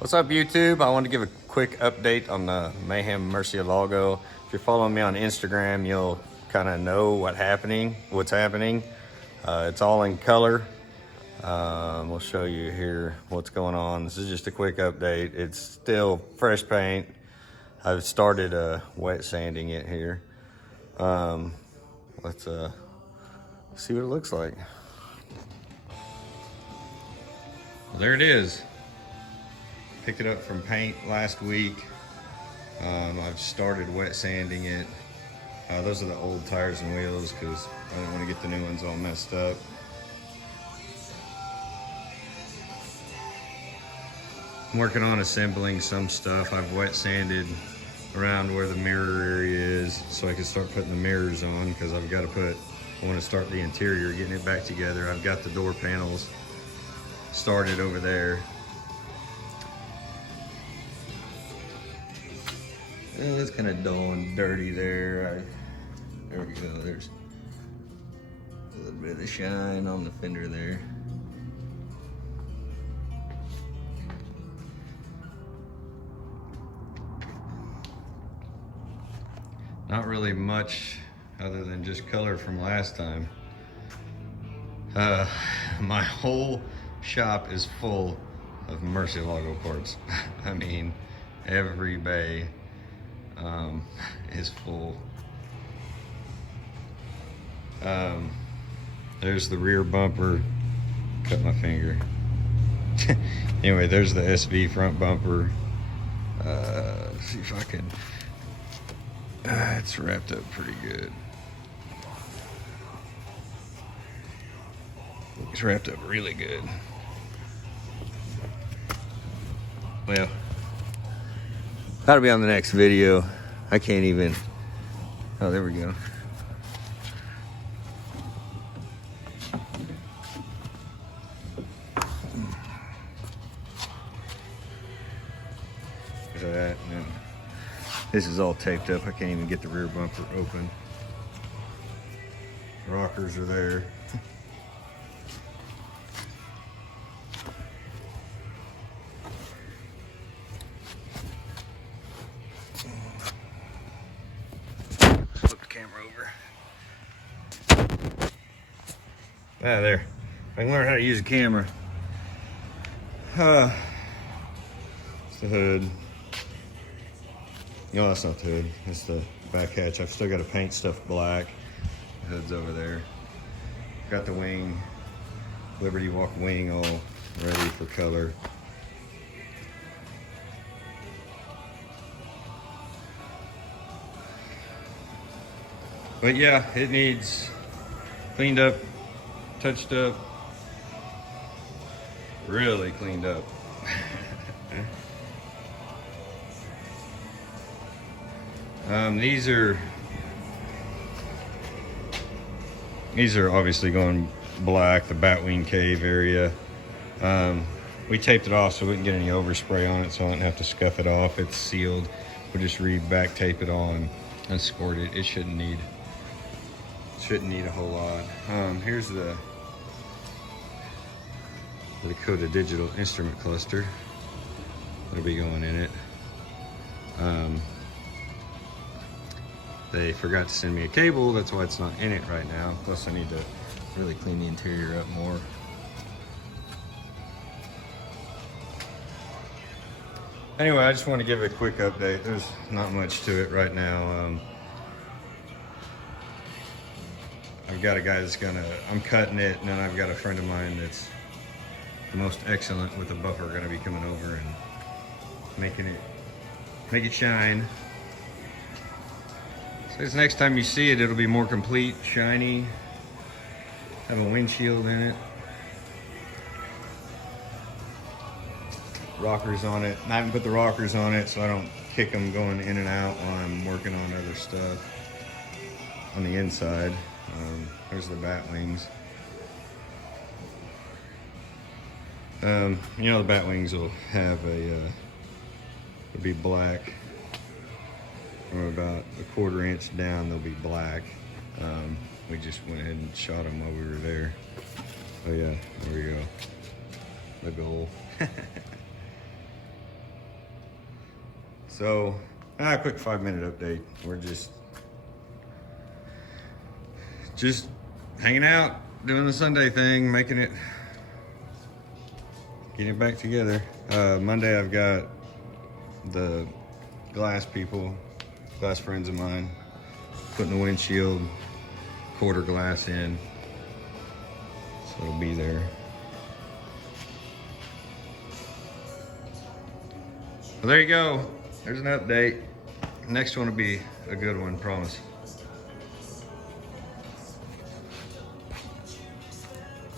What's up, YouTube? I want to give a quick update on the Mayhem Murcielago. If you're following me on Instagram, you'll kind of know what's happening. It's all in color. We'll show you here what's going on. This is just a quick update. It's still fresh paint. I've started wet sanding it here. Let's see what it looks like. There it is. Picked it up from paint last week. I've started wet sanding it. Those are the old tires and wheels because I don't want to get the new ones all messed up. I'm working on assembling some stuff. I've wet sanded around where the mirror area is so I can start putting the mirrors on, because I want to start the interior, getting it back together. I've got the door panels started over there. Well, it's kind of dull and dirty there. There we go. There's a little bit of the shine on the fender there. Not really much other than just color from last time. My whole shop is full of Murcielago parts. I mean, every bay is full. There's the rear bumper. Cut my finger. Anyway, there's the SV front bumper. Let's see if I can. It's wrapped up pretty good. It's wrapped up really good. Well, that'll be on the next video. I can't even. Oh, there we go. There's that. And this is all taped up. I can't even get the rear bumper open. Rockers are there. Flip the camera over. Ah, there. I can learn how to use a camera. It's the hood. No, that's not the hood. It's the back hatch. I've still got to paint stuff black. The hood's over there. Got the wing, Liberty Walk wing, all ready for color. But yeah, it needs cleaned up, touched up, really cleaned up. These are obviously going black, the Batwing cave area. We taped it off so we didn't get any overspray on it, so I didn't have to scuff it off. It's sealed. We'll just back tape it on and squirt it. It shouldn't need a whole lot. Here's the Dakota digital instrument cluster that'll be going in it. They forgot to send me a cable, that's why it's not in it right now. Plus I need to really clean the interior up more. Anyway, I just want to give a quick update. There's not much to it right now. I've got a guy that's I'm cutting it, and then I've got a friend of mine that's the most excellent with a buffer gonna be coming over and make it shine. This next time you see it, it'll be more complete, shiny, have a windshield in it, rockers on it. I haven't put the rockers on it so I don't kick them going in and out while I'm working on other stuff on the inside. There's the Batwings. You know, the Batwings will have it'll be black. From about a 1/4 inch down, they'll be black. We just went ahead and shot them while we were there. Oh yeah, there we go. The goal. So, a quick 5-minute update. We're just hanging out, doing the Sunday thing, getting it back together. Monday I've got the glass friends of mine, putting the windshield quarter glass in, so it'll be there. Well, there you go. There's an update. Next one will be a good one, promise.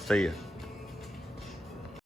See ya.